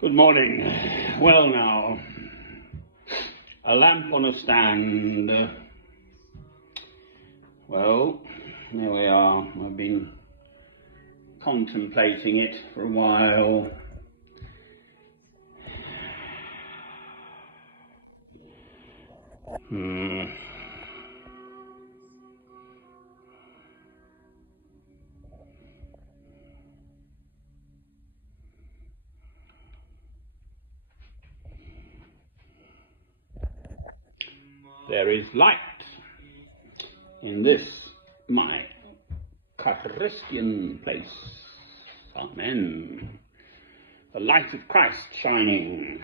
Good morning. Well now, a lamp on a stand. Well, there we are. I've been contemplating it for a while. There is light in this, my Christian place. Amen. The light of Christ shining.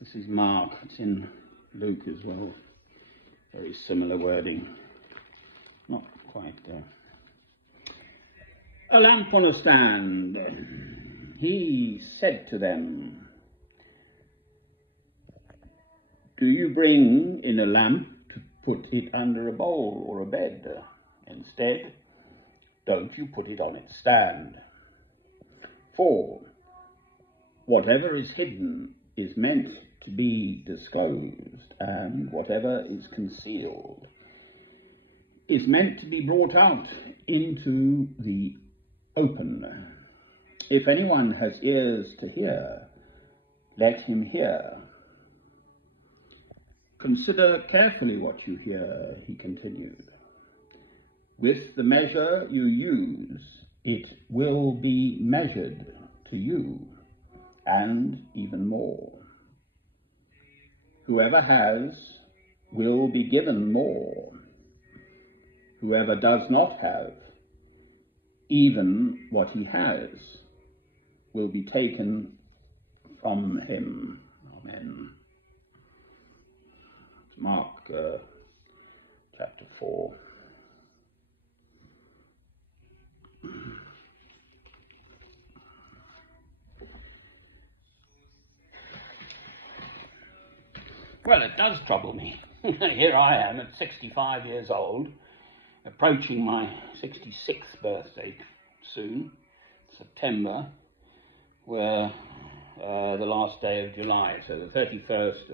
This is Mark. It's in Luke as well. Very similar wording. Not quite there. A lamp on a stand. He said to them, "Do you bring in a lamp to put it under a bowl or a bed? Instead, don't you put it on its stand? For whatever is hidden is meant to be disclosed, and whatever is concealed is meant to be brought out into the open. If anyone has ears to hear, let him hear." "Consider carefully what you hear," he continued. "With the measure you use, it will be measured to you, and even more. Whoever has will be given more. Whoever does not have, even what he has, will be taken from him." Amen. It's Mark chapter 4. Well, it does trouble me. Here I am at 65 years old, approaching my 66th birthday soon, September, where the last day of July, so the 31st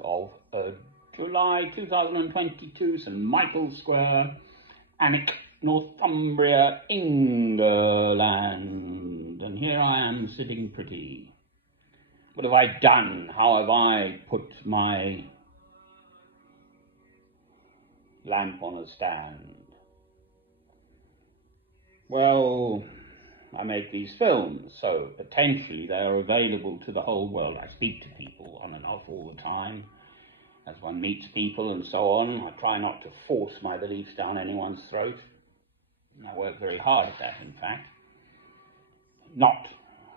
of July 2022, St Michael's Square, Alnwick, Northumbria, England. And here I am sitting pretty. What have I done? How have I put my lamp on a stand? Well, I make these films, so potentially they are available to the whole world. I speak to people on and off all the time, as one meets people and so on. I try not to force my beliefs down anyone's throat. I work very hard at that, in fact. Not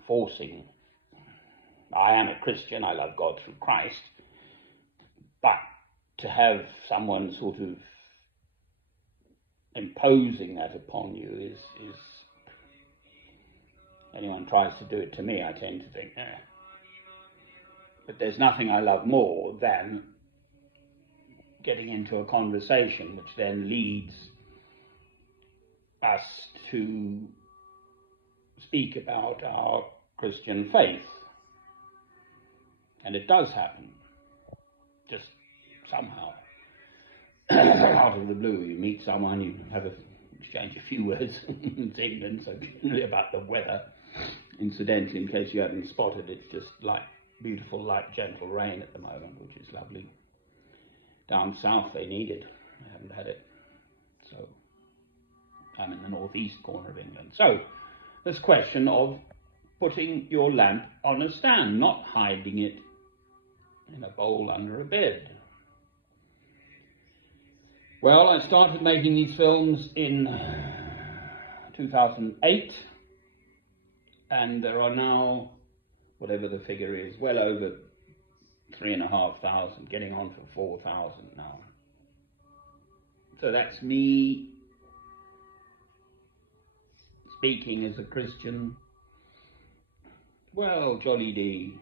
forcing. I am a Christian, I love God through Christ, but to have someone sort of imposing that upon you is anyone tries to do it to me, I tend to think, eh. But there's nothing I love more than getting into a conversation which then leads us to speak about our Christian faith. And it does happen, just somehow. Out of the blue, you meet someone, you have exchange a few words. It's England, so about the weather. Incidentally, in case you haven't spotted, it's just light, beautiful, light, gentle rain at the moment, which is lovely. Down south, they need it. I haven't had it. So, I'm in the northeast corner of England. So, this question of putting your lamp on a stand, not hiding it in a bowl under a bed. Well, I started making these films in 2008, and there are now, whatever the figure is, well over 3,500, getting on for 4,000 now. So that's me speaking as a Christian. Well, jolly dee.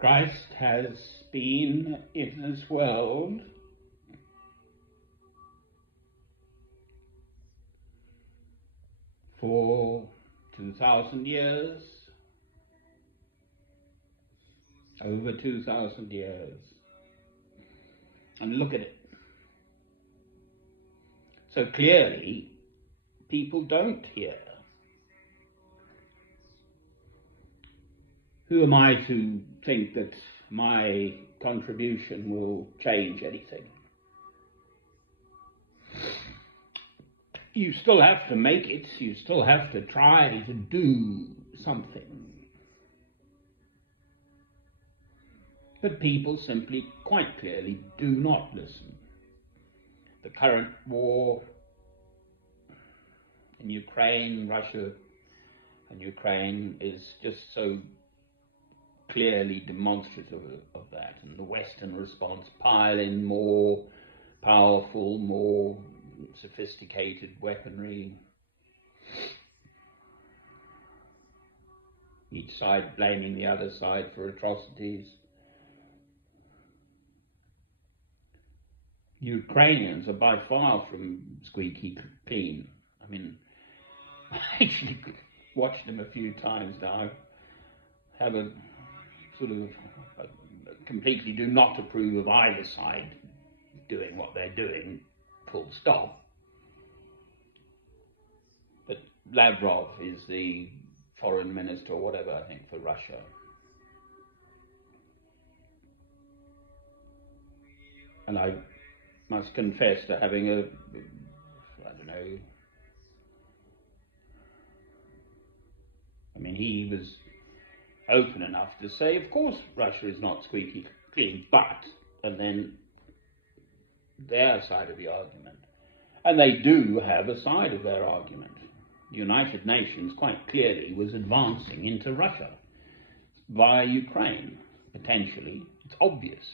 Christ has been in this world for 2,000 years, over 2,000 years. And look at it. So clearly, people don't hear. Who am I to think that my contribution will change anything? You still have to make it, you still have to try to do something. But people simply, quite clearly, do not listen. The current war in Ukraine, Russia and Ukraine, is just so clearly demonstrative of that, and the Western response pile in more powerful, more sophisticated weaponry, each side blaming the other side for atrocities. Ukrainians are by far from squeaky clean. I mean, I actually watched them a few times now. Have a sort of completely do not approve of either side doing what they're doing, full stop. But Lavrov is the foreign minister or whatever, I think, for Russia. And I must confess to having he was open enough to say, of course Russia is not squeaky clean, but, and then their side of the argument. And they do have a side of their argument. The United Nations quite clearly was advancing into Russia via Ukraine, potentially. It's obvious.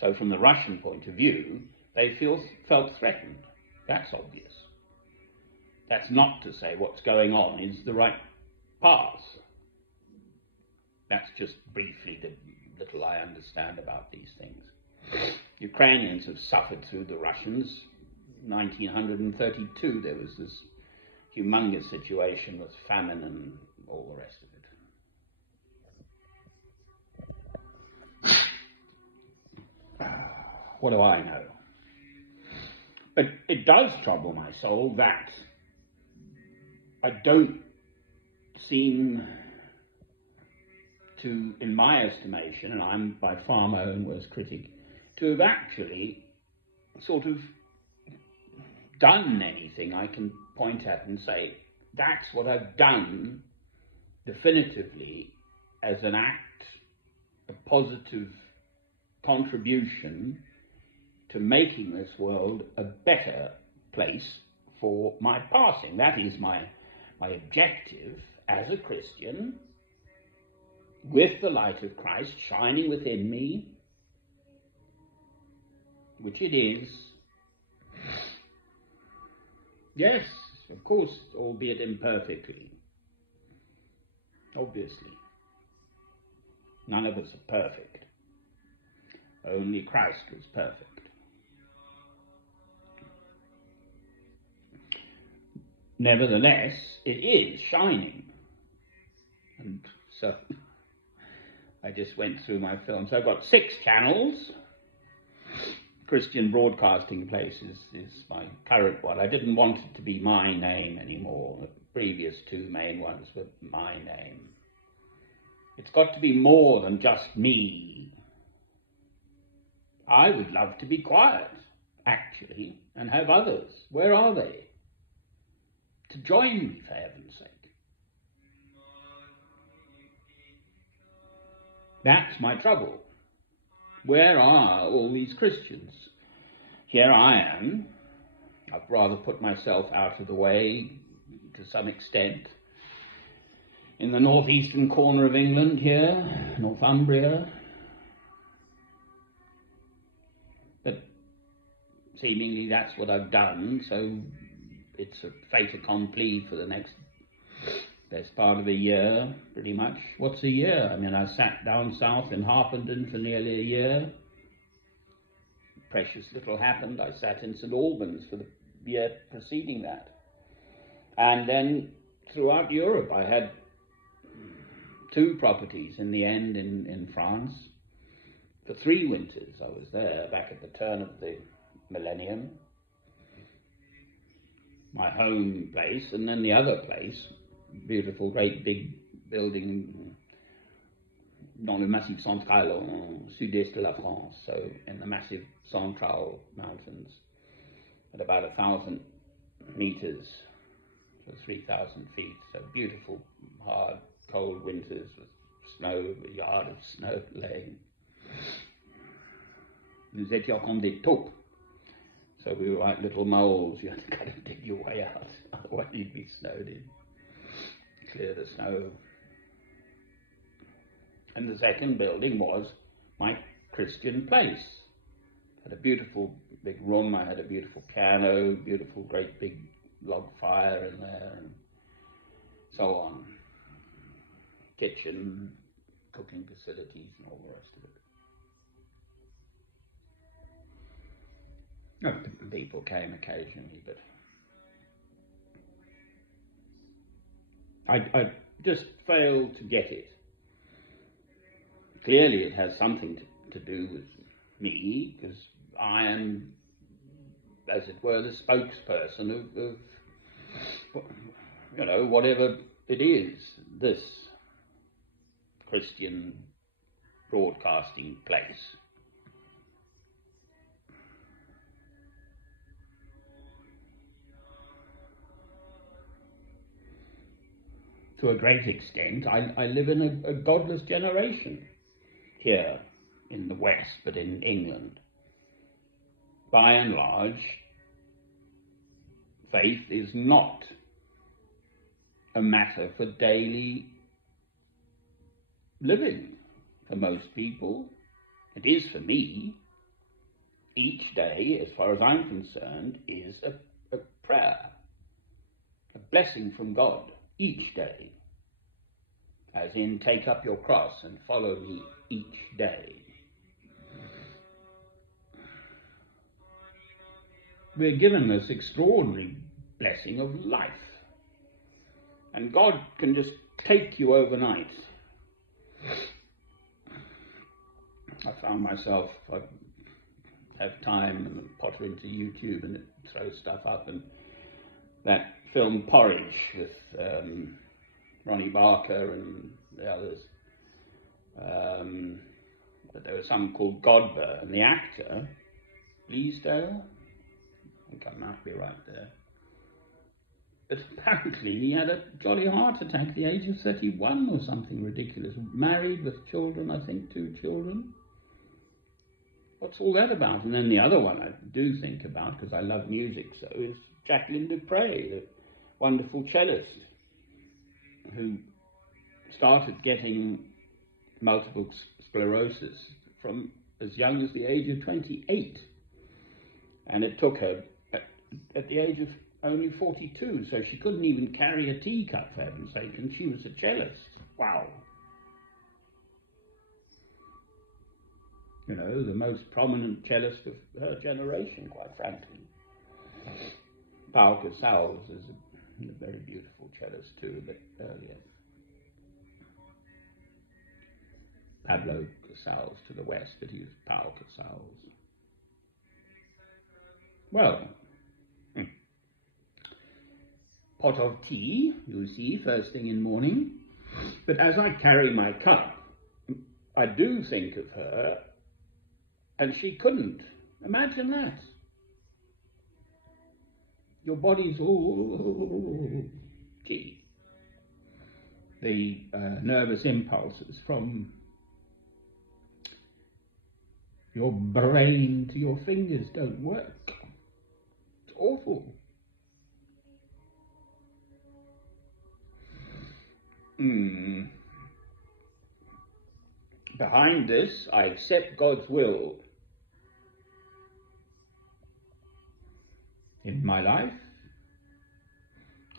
So from the Russian point of view, they felt threatened. That's obvious. That's not to say what's going on is the right path. That's just briefly the little I understand about these things. Ukrainians have suffered through the Russians. 1932, there was this humongous situation with famine and all the rest of it. What do I know? But it does trouble my soul that I don't seem to, in my estimation, and I'm by far my own worst critic, to have actually sort of done anything I can point at and say, that's what I've done definitively as an act, a positive contribution to making this world a better place for my passing. That is my objective as a Christian, with the light of Christ shining within me, which it is. Yes, of course, albeit imperfectly. Obviously. None of us are perfect. Only Christ was perfect. Nevertheless, it is shining. And so I just went through my films. I've got 6 channels. Christian Broadcasting Place is my current one. I didn't want it to be my name anymore. The previous 2 main ones were my name. It's got to be more than just me. I would love to be quiet, actually, and have others. Where are they? To join me, for heaven's sake. That's my trouble. Where are all these Christians? Here I am. I've rather put myself out of the way to some extent. In the northeastern corner of England here, Northumbria. But seemingly that's what I've done, so it's a fait accompli for the next best part of a year, pretty much. What's a year? I mean, I sat down south in Harpenden for nearly a year. Precious little happened. I sat in St Albans for the year preceding that. And then throughout Europe, I had 2 properties in the end in France. For 3 winters I was there, back at the turn of the millennium. My home place, and then the other place, beautiful, great big building dans le Massif Central, au sud-est de la France, so in the Massif Central mountains, at about 1,000 meters, so 3,000 feet, so beautiful, hard, cold winters with snow, a yard of snow laying. Nous étions comme des taupes, so we were like little moles. You had to kind of dig your way out, otherwise you'd be snowed in. Clear the snow. And the second building was my Christian place. Had a beautiful big room, I had a beautiful piano, beautiful great big log fire in there, and so on. Kitchen, cooking facilities, and all the rest of it. People came occasionally, but I just failed to get it. Clearly it has something to do with me, because I am, as it were, the spokesperson of you know, whatever it is, this Christian broadcasting place. To a great extent, I live in a godless generation here in the West, but in England. By and large, faith is not a matter for daily living for most people. It is for me. Each day, as far as I'm concerned, is a prayer, a blessing from God. Each day, as in take up your cross and follow me each day. We're given this extraordinary blessing of life, and God can just take you overnight. I found myself, I have time and potter into YouTube and throw stuff up, and that film Porridge with Ronnie Barker and the others. But there was some called Godber, and the actor, Bleasdale, I think I might be right there. But apparently he had a jolly heart attack at the age of 31 or something ridiculous. Married with children, I think 2 children. What's all that about? And then the other one I do think about, because I love music, so is Jacqueline du Pré, the wonderful cellist who started getting multiple sclerosis from as young as the age of 28. And it took her at the age of only 42, so she couldn't even carry a teacup, for heaven's sake, and she was a cellist. Wow. You know, the most prominent cellist of her generation, quite frankly. Pau Casals is a very beautiful cellist too, a bit earlier. Pablo Casals to the west, but he was Pau Casals. Well, pot of tea, you see, first thing in morning. But as I carry my cup, I do think of her, and she couldn't. Imagine that. Your body's all tea. The nervous impulses from your brain to your fingers don't work. It's awful. Behind this, I accept God's will in my life.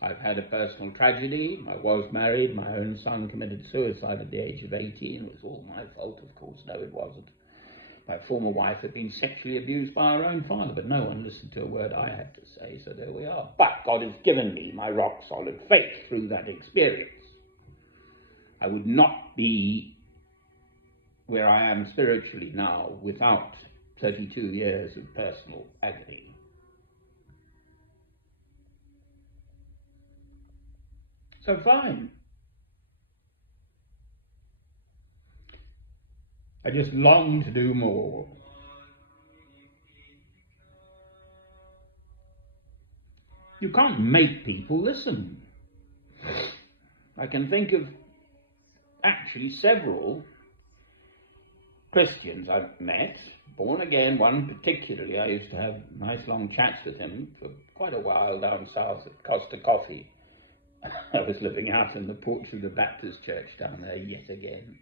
I've had a personal tragedy. I was married. My own son committed suicide at the age of 18. It was all my fault, of course. No, it wasn't. My former wife had been sexually abused by her own father, but no one listened to a word I had to say, so there we are. But God has given me my rock-solid faith through that experience. I would not be where I am spiritually now without 32 years of personal agony. So fine. I just long to do more. You can't make people listen. I can think of actually several Christians I've met, born again, one particularly. I used to have nice long chats with him for quite a while down south at Costa Coffee. I was living out in the porch of the Baptist church down there yet again.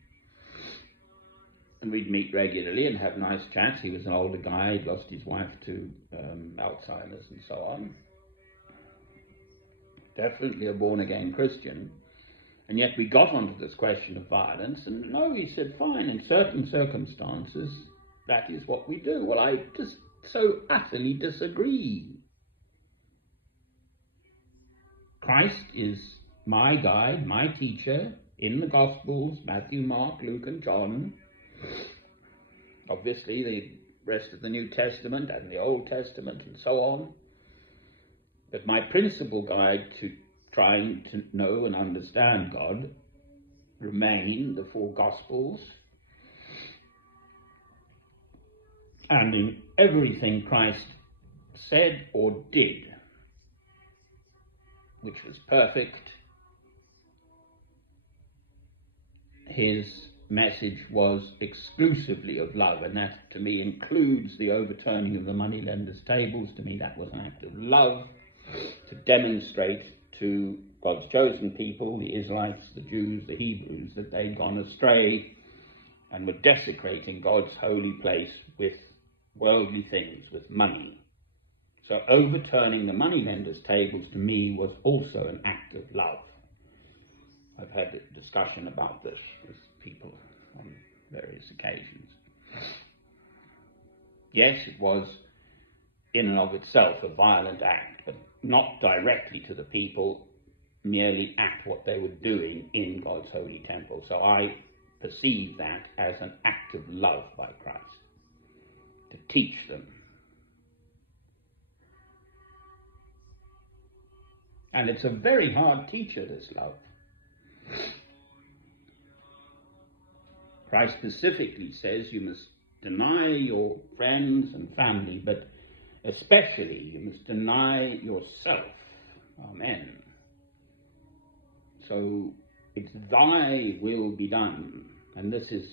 And we'd meet regularly and have nice chats. He was an older guy, he'd lost his wife to Alzheimer's and so on. Definitely a born-again Christian. And yet we got onto this question of violence, and no, he said, fine, in certain circumstances, that is what we do. Well, I just so utterly disagree. Christ is my guide, my teacher, in the Gospels, Matthew, Mark, Luke, and John. Obviously, the rest of the New Testament and the Old Testament and so on. But my principal guide to trying to know and understand God remain the four Gospels. And in everything Christ said or did, which was perfect, his message was exclusively of love, and that to me includes the overturning of the moneylenders' tables. To me that was an act of love to demonstrate to God's chosen people, the Israelites, the Jews, the Hebrews, that they'd gone astray and were desecrating God's holy place with worldly things, with money. So overturning the moneylenders' tables to me was also an act of love. I've had a discussion about this with people on various occasions. Yes, it was in and of itself a violent act, but not directly to the people, merely at what they were doing in God's holy temple. So I perceive that as an act of love by Christ, to teach them. And it's a very hard teacher, this love. Christ specifically says you must deny your friends and family, but especially you must deny yourself. Amen. So it's thy will be done. And this is,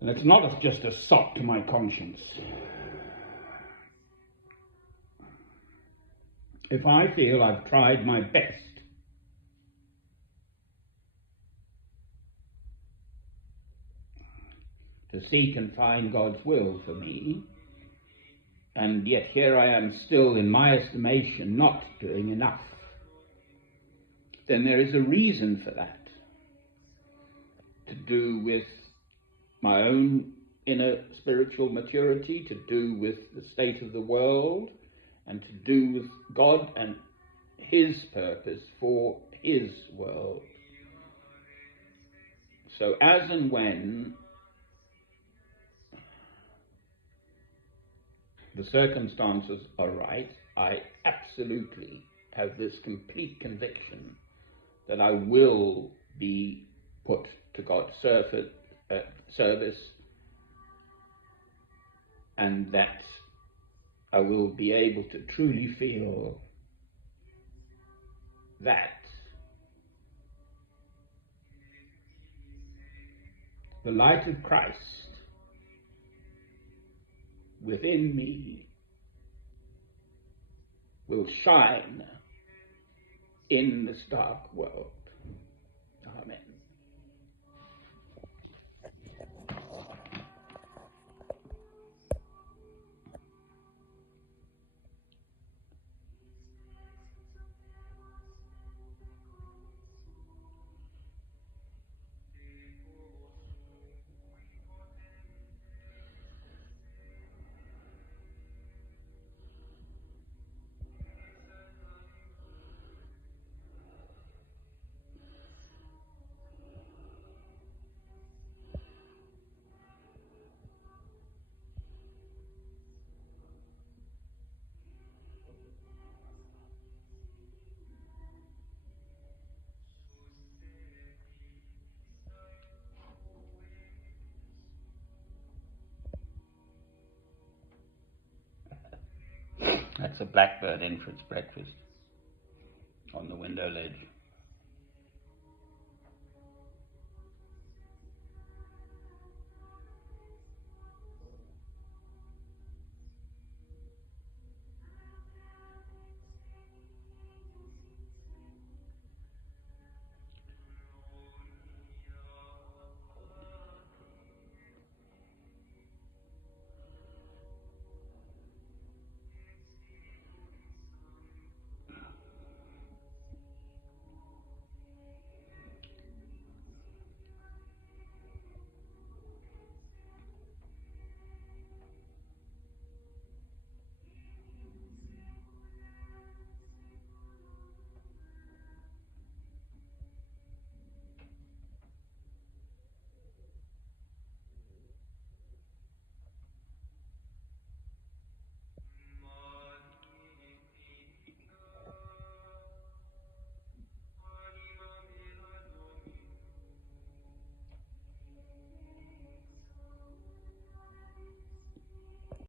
and it's not just a sop to my conscience. If I feel I've tried my best to seek and find God's will for me, and yet here I am still, in my estimation, not doing enough, then there is a reason for that, to do with my own inner spiritual maturity, to do with the state of the world, and to do with God and his purpose for his world. So as and when the circumstances are right, I absolutely have this complete conviction that I will be put to God's service, and that I will be able to truly feel that the light of Christ within me will shine in this dark world. Amen. That's a blackbird entrance breakfast on the window ledge.